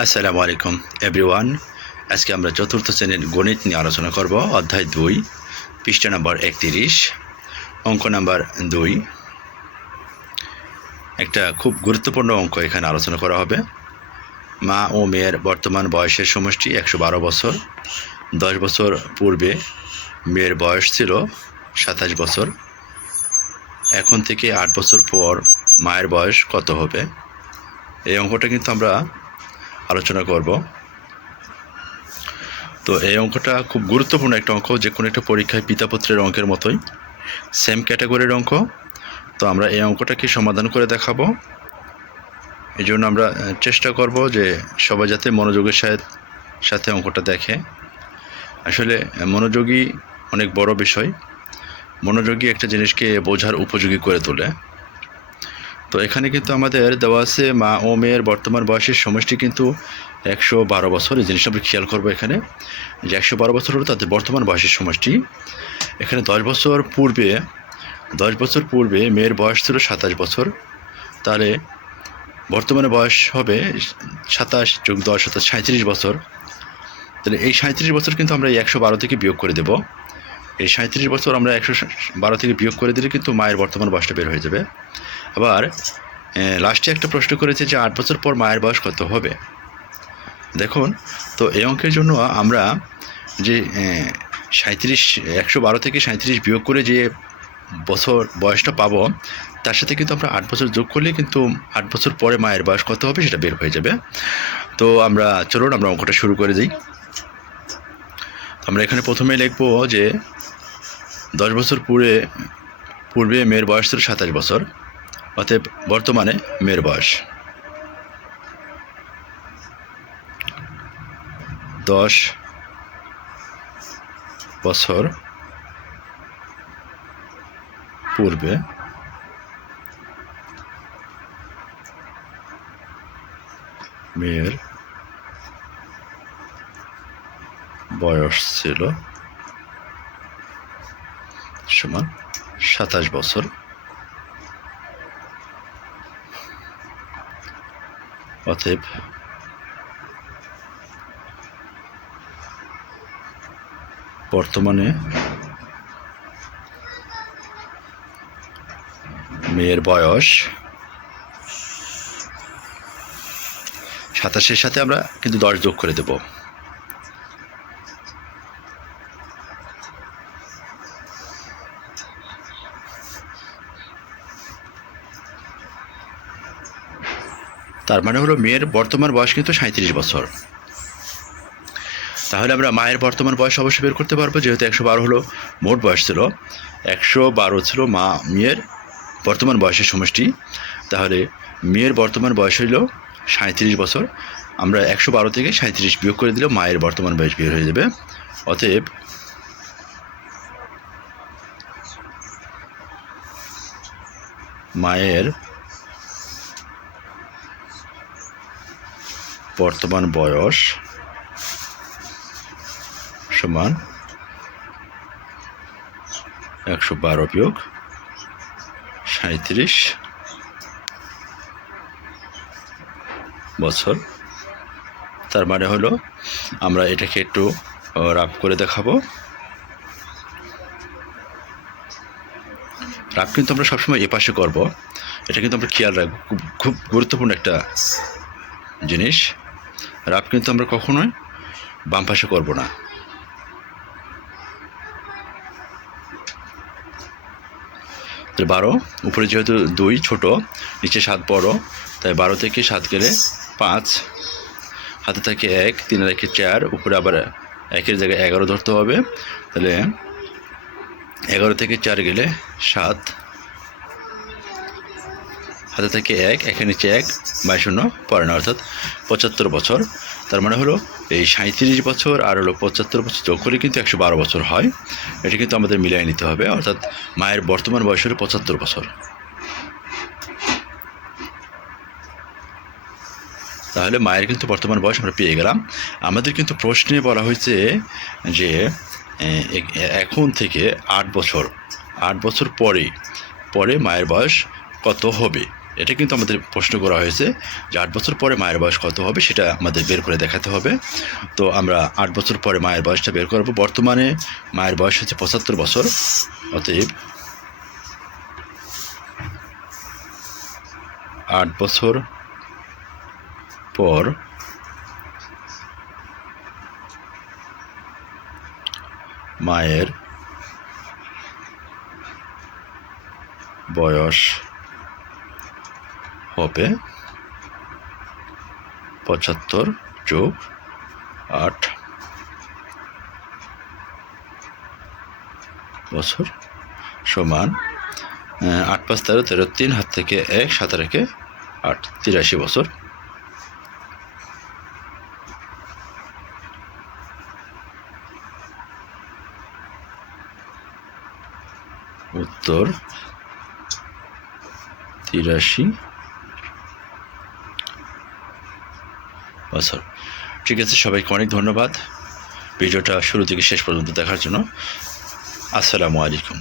আসসালামু আলাইকুম এভরিওয়ান। আজকে আমরা চতুর্থ শ্রেণীর গণিত নিয়ে আলোচনা করব। অধ্যায় 2, পৃষ্ঠা নম্বর 31, অঙ্ক নাম্বার 2। একটা খুব গুরুত্বপূর্ণ অঙ্ক এখানে আলোচনা করা হবে। মা ও মেয়ের বর্তমান বয়সের সমষ্টি 112 বছর। 10 বছর পূর্বে মেয়ের বয়স ছিল 27 বছর। এখন থেকে 8 বছর পর মায়ের বয়স কত হবে? এই অঙ্কটা কিন্তু আমরা আলোচনা করব। তো এই অঙ্কটা খুব গুরুত্বপূর্ণ একটা অঙ্ক, যে কোনো একটা পরীক্ষায় পিতাপুত্রের অঙ্কের মতোই সেম ক্যাটাগরির অঙ্ক। তো আমরা এই অঙ্কটাকে সমাধান করে দেখাবো। এই জন্য আমরা চেষ্টা করব যে সবাই যাতে মনোযোগের সাথে অঙ্কটা দেখে। আসলে মনোযোগী অনেক বড় বিষয়। মনোযোগী একটা জিনিসকে বোঝার উপযোগী করে তোলে। তো এখানে কিন্তু আমাদের দেওয়া আছে মা ও মেয়ের বর্তমান বয়সের সমষ্টি কিন্তু 112 বছর। এই জিনিসটা আমরা খেয়াল করবো এখানে, যে 112 বছর হলো তাদের বর্তমান বয়সের সমষ্টি। এখানে 10 বছর পূর্বে মেয়ের বয়স ছিল 27 বছর। তাহলে বর্তমানে বয়স হবে 27 যোগ 10 অর্থাৎ 37 বছর। তাহলে এই 37 বছর কিন্তু আমরা এই 112 থেকে বিয়োগ করে দেব। এই 37 বছর আমরা 112 থেকে বিয়োগ করে দিলে কিন্তু মায়ের বর্তমান বয়সটা বের হয়ে যাবে। আবার লাস্টে একটা প্রশ্ন করেছে যে 8 বছর পর মায়ের বয়স কত হবে। দেখুন, তো এই অঙ্কের জন্য আমরা যে 112 থেকে 37 বিয়োগ করে যে বছর বয়সটা পাবো, তার সাথে কিন্তু আমরা 8 বছর যোগ করলে কিন্তু 8 বছর পরে মায়ের বয়স কত হবে সেটা বের হয়ে যাবে। তো চলুন আমরা অঙ্কটা শুরু করে দিই। আমরা এখানে প্রথমেই লিখবো যে 10 বছর পূর্বে মেয়ের বয়স ছিল 27 বছর। অতএব বর্তমানে মেয়ের বয়স 10 বছর পূর্বে মেয়ের বয়স ছিল সমান 27 বছর। অতএব বর্তমানে মেয়ের বয়স 27-এর সাথে আমরা কিন্তু 10 যোগ করে দেব। তার মানে হলো মেয়ের বর্তমান বয়স কিন্তু 37 বছর। তাহলে আমরা মায়ের বর্তমান বয়স অবশ্যই বের করতে পারবো, যেহেতু 112 হলো মোট বয়স ছিল। 112 ছিল মেয়ের বর্তমান বয়সের সমষ্টি। তাহলে মেয়ের বর্তমান বয়স হইল 37 বছর। আমরা 112 থেকে 37 বিয়োগ করে দিলে মায়ের বর্তমান বয়স বের হয়ে যাবে। অতএব মায়ের বর্তমান বয়স সমান 112 বিয়োগ 37 বছর। তার মানে হলো আমরা এটাকে একটু রাফ করে দেখাবো। রাফ কিন্তু আমরা সবসময় এপাশে করব, এটা কিন্তু আমরা খেয়াল রাখবো। খুব গুরুত্বপূর্ণ একটা জিনিস। রাফ কিন্তু আমরা কখনোই বাম পাশে করব না। তাহলে 12, উপরে যেহেতু 2 ছোট, নিচে 7 বড়, তাই 12 থেকে 7 গেলে 5, হাতে থাকে 1, 3 রেখে 4, উপরে আবার 1-এর জায়গায় 11 ধরতে হবে। তাহলে 11 থেকে 4 গেলে 7, হাতে থেকে 1, 1-এর নিচে 1, 22 পরে না, অর্থাৎ 75 বছর। তার মানে হলো এই 37 বছর আর হলো 75 বছর যোগ করে কিন্তু 112 বছর হয়। এটা কিন্তু আমাদের মিলিয়ে নিতে হবে, অর্থাৎ মায়ের বর্তমান বয়স হলো 75 বছর। তাহলে মায়ের কিন্তু বর্তমান বয়স আমরা পেয়ে গেলাম। আমাদের কিন্তু প্রশ্নে বলা হয়েছে যে এখন থেকে 8 বছর পরে মায়ের বয়স কত হবে। এটা কিন্তু আমাদের প্রশ্ন করা হয়েছে যে 8 বছর পরে মায়ের বয়স কত হবে সেটা আমাদের বের করে দেখাতে হবে। তো আমরা 8 বছর পরে মায়ের বয়সটা বের করব। বর্তমানে মায়ের বয়স হচ্ছে 75 বছর। অতএব 8 বছর পর মায়ের বয়স হবে 75 যোগ 8 বছর সমান 8 5 13 13 3 হাত থেকে 1 7 রেখে 8 83 বছর। উত্তর 83 বছর। ঠিক আছে, সবাইকে অনেক ধন্যবাদ ভিডিওটা শুরু থেকে শেষ পর্যন্ত দেখার জন্য। আসসালামু আলাইকুম।